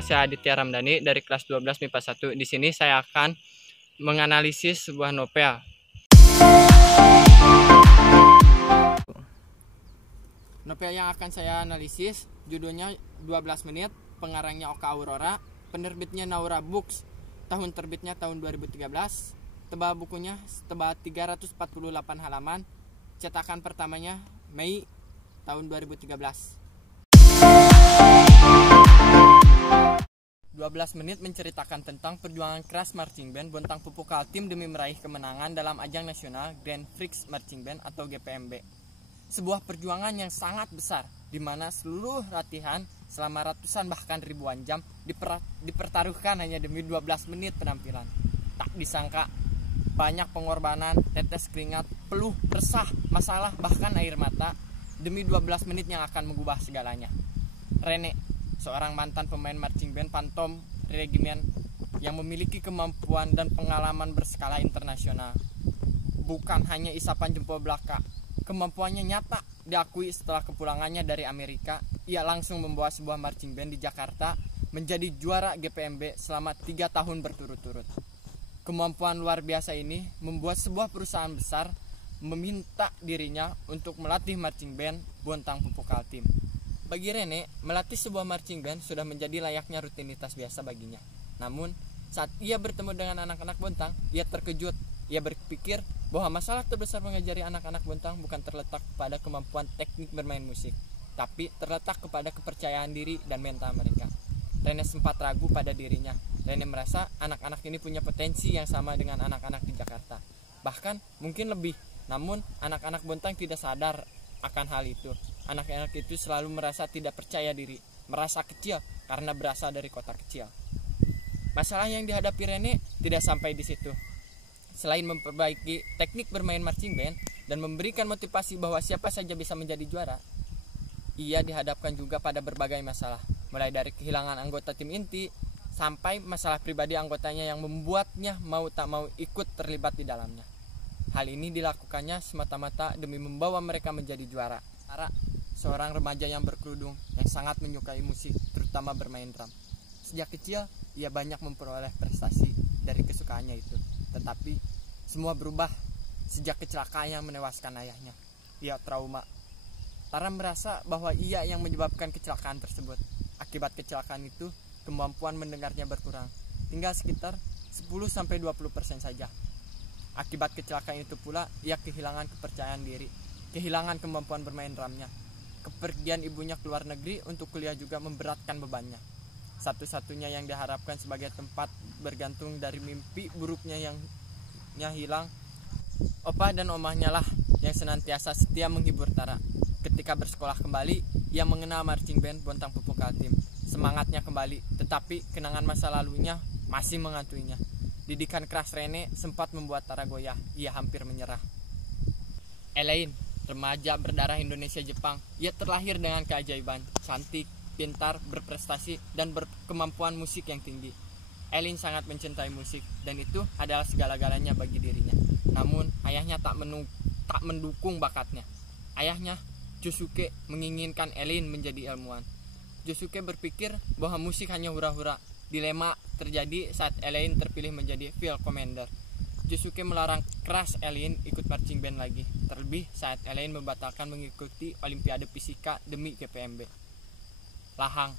nama saya Aditya Ramdhani dari kelas 12 MIPA 1. Di sini saya akan menganalisis sebuah novel. Novel yang akan saya analisis judulnya 12 menit, pengarangnya Oka Aurora, penerbitnya Naura Books, tahun terbitnya tahun 2013, tebal bukunya tebal 348 halaman, cetakan pertamanya Mei tahun 2013. 12 menit menceritakan tentang perjuangan keras marching band Bontang Pupuk Kaltim demi meraih kemenangan dalam ajang nasional Grand Prix Marching Band atau GPMB. Sebuah perjuangan yang sangat besar, di mana seluruh latihan selama ratusan bahkan ribuan jam dipertaruhkan hanya demi 12 menit penampilan. Tak disangka, banyak pengorbanan, tetes keringat, peluh, resah, masalah, bahkan air mata demi 12 menit yang akan mengubah segalanya. Rene, seorang mantan pemain marching band Phantom Regiment yang memiliki kemampuan dan pengalaman berskala internasional. Bukan hanya isapan jempol belaka, kemampuannya nyata diakui setelah kepulangannya dari Amerika. Ia langsung membawa sebuah marching band di Jakarta menjadi juara GPMB selama 3 tahun berturut-turut. Kemampuan luar biasa ini membuat sebuah perusahaan besar meminta dirinya untuk melatih marching band Bontang Pupuk Kaltim. Bagi Rene, melatih sebuah marching band sudah menjadi layaknya rutinitas biasa baginya. Namun, saat ia bertemu dengan anak-anak Bontang, ia terkejut. Ia berpikir bahwa masalah terbesar mengajari anak-anak Bontang bukan terletak pada kemampuan teknik bermain musik, tapi terletak kepada kepercayaan diri dan mental mereka. Rene sempat ragu pada dirinya. Rene merasa anak-anak ini punya potensi yang sama dengan anak-anak di Jakarta. Bahkan mungkin lebih. Namun, anak-anak Bontang tidak sadar akan hal itu. Anak-anak itu selalu merasa tidak percaya diri, merasa kecil karena berasal dari kota kecil. Masalah yang dihadapi Rene tidak sampai di situ. Selain memperbaiki teknik bermain marching band dan memberikan motivasi bahwa siapa saja bisa menjadi juara, ia dihadapkan juga pada berbagai masalah, mulai dari kehilangan anggota tim inti sampai masalah pribadi anggotanya yang membuatnya mau tak mau ikut terlibat di dalamnya. Hal ini dilakukannya semata-mata demi membawa mereka menjadi juara. Tara, seorang remaja yang berkerudung yang sangat menyukai musik, terutama bermain drum. Sejak kecil, ia banyak memperoleh prestasi dari kesukaannya itu. Tetapi, semua berubah sejak kecelakaan yang menewaskan ayahnya. Ia trauma. Tara merasa bahwa ia yang menyebabkan kecelakaan tersebut. Akibat kecelakaan itu, kemampuan mendengarnya berkurang. Tinggal sekitar 10-20% saja. Akibat kecelakaan itu pula, ia kehilangan kepercayaan diri, kehilangan kemampuan bermain drumnya. Kepergian ibunya ke luar negeri untuk kuliah juga memberatkan bebannya. Satu-satunya yang diharapkan sebagai tempat bergantung dari mimpi buruknya yang hilang, opa dan omahnya lah yang senantiasa setia menghibur Tara. Ketika bersekolah kembali, ia mengenal marching band Bontang Pupuk Kaltim. Semangatnya kembali, tetapi kenangan masa lalunya masih menghantuinya. Didikan keras Rene sempat membuat Tara goyah. Ia hampir menyerah. Elaine, remaja berdarah Indonesia-Jepang. Ia terlahir dengan keajaiban, cantik, pintar, berprestasi, dan berkemampuan musik yang tinggi. Elaine sangat mencintai musik, dan itu adalah segala-galanya bagi dirinya. Namun, ayahnya tak mendukung bakatnya. Ayahnya, Josuke, menginginkan Elaine menjadi ilmuwan. Josuke berpikir bahwa musik hanya hura-hura. Dilema terjadi saat Elaine terpilih menjadi field commander. Josuke melarang keras Elaine ikut marching band lagi, terlebih saat Elaine membatalkan mengikuti Olimpiade Fisika demi GPMB. Lahang,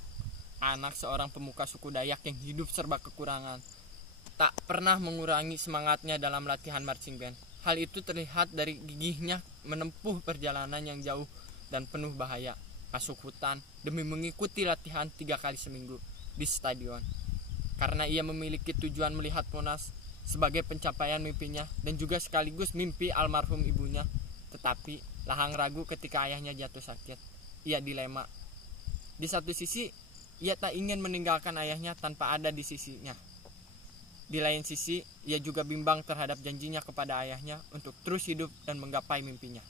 anak seorang pemuka suku Dayak yang hidup serba kekurangan, tak pernah mengurangi semangatnya dalam latihan marching band. Hal itu terlihat dari gigihnya menempuh perjalanan yang jauh dan penuh bahaya, masuk hutan demi mengikuti latihan 3 kali seminggu di stadion. Karena ia memiliki tujuan melihat Monas sebagai pencapaian mimpinya dan juga sekaligus mimpi almarhum ibunya. Tetapi Lahang ragu ketika ayahnya jatuh sakit. Ia dilema. Di satu sisi, ia tak ingin meninggalkan ayahnya tanpa ada di sisinya. Di lain sisi, ia juga bimbang terhadap janjinya kepada ayahnya untuk terus hidup dan menggapai mimpinya.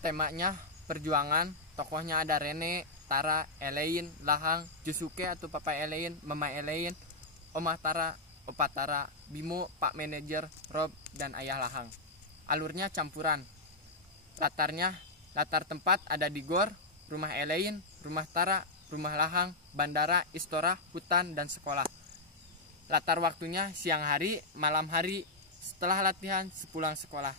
Temanya perjuangan. Tokohnya ada Rene, Tara, Elaine, Lahang, Josuke atau Papa Elaine, Mama Elaine, Oma Tara, Opa Tara, Bimo, Pak Manajer, Rob, dan Ayah Lahang. Alurnya campuran. Latarnya Latar tempat ada di gor, rumah Elaine, rumah Tara, rumah Lahang, bandara, istora, hutan, dan sekolah. Latar waktunya siang hari, malam hari, setelah latihan, sepulang sekolah.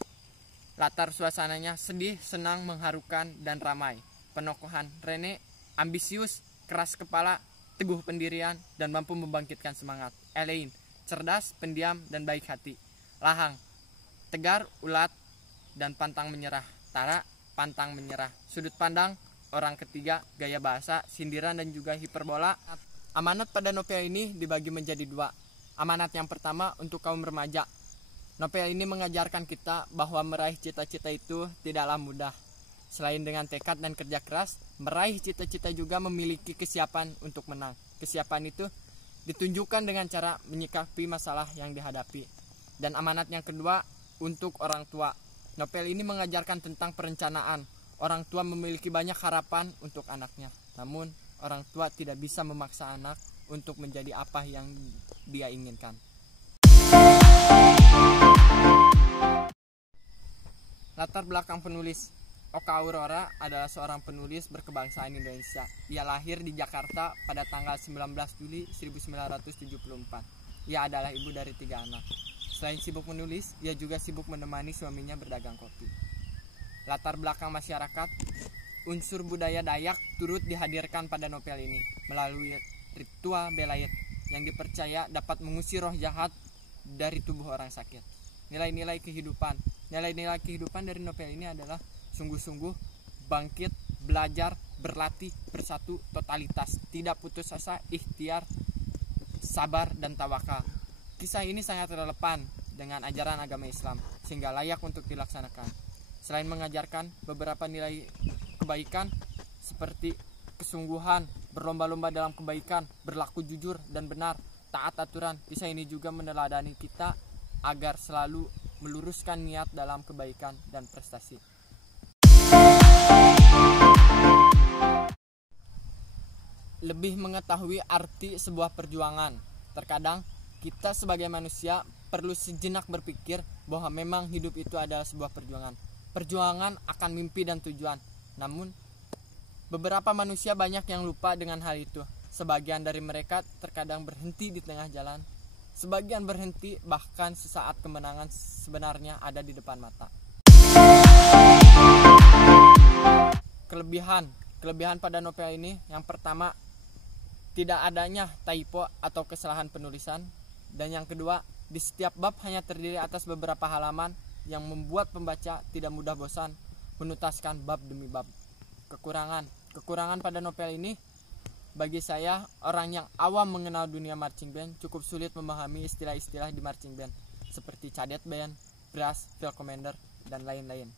Latar suasananya sedih, senang, mengharukan, dan ramai. Penokohan Rene, ambisius, keras kepala, teguh pendirian, dan mampu membangkitkan semangat. Elaine, cerdas, pendiam, dan baik hati. Lahang, tegar, ulat, dan pantang menyerah. Tara, pantang menyerah. Sudut pandang, orang ketiga, gaya bahasa, sindiran, dan juga hiperbola. Amanat pada novel ini dibagi menjadi dua. Amanat yang pertama untuk kaum remaja. Novel ini mengajarkan kita bahwa meraih cita-cita itu tidaklah mudah. Selain dengan tekad dan kerja keras, meraih cita-cita juga memiliki kesiapan untuk menang. Kesiapan itu ditunjukkan dengan cara menyikapi masalah yang dihadapi. Dan amanat yang kedua untuk orang tua. Novel ini mengajarkan tentang perencanaan. Orang tua memiliki banyak harapan untuk anaknya. Namun, orang tua tidak bisa memaksa anak untuk menjadi apa yang dia inginkan. Latar belakang penulis. Oka Aurora adalah seorang penulis berkebangsaan Indonesia. Ia lahir di Jakarta pada tanggal 19 Juli 1974. Ia adalah ibu dari 3 anak. Selain sibuk menulis, ia juga sibuk menemani suaminya berdagang kopi. Latar belakang masyarakat. Unsur budaya Dayak turut dihadirkan pada novel ini melalui ritual belayet yang dipercaya dapat mengusir roh jahat dari tubuh orang sakit. Nilai-nilai kehidupan dari novel ini adalah sungguh-sungguh, bangkit, belajar, berlatih, bersatu, totalitas, tidak putus asa, ikhtiar, sabar, dan tawakal. Kisah ini sangat relevan dengan ajaran agama Islam sehingga layak untuk dilaksanakan. Selain mengajarkan beberapa nilai kebaikan seperti kesungguhan, berlomba-lomba dalam kebaikan, berlaku jujur dan benar, taat aturan, kisah ini juga meneladani kita agar selalu meluruskan niat dalam kebaikan dan prestasi. Lebih mengetahui arti sebuah perjuangan. Terkadang kita sebagai manusia perlu sejenak berpikir bahwa memang hidup itu adalah sebuah perjuangan. Perjuangan akan mimpi dan tujuan. Namun, beberapa manusia banyak yang lupa dengan hal itu. Sebagian dari mereka terkadang berhenti di tengah jalan. Sebagian berhenti bahkan sesaat kemenangan sebenarnya ada di depan mata. Kelebihan pada novel ini yang pertama, tidak adanya typo atau kesalahan penulisan. Dan yang kedua, di setiap bab hanya terdiri atas beberapa halaman yang membuat pembaca tidak mudah bosan menutaskan bab demi bab. Kekurangan pada novel ini, bagi saya, orang yang awam mengenal dunia marching band cukup sulit memahami istilah-istilah di marching band seperti cadet band, brass, field commander, dan lain-lain.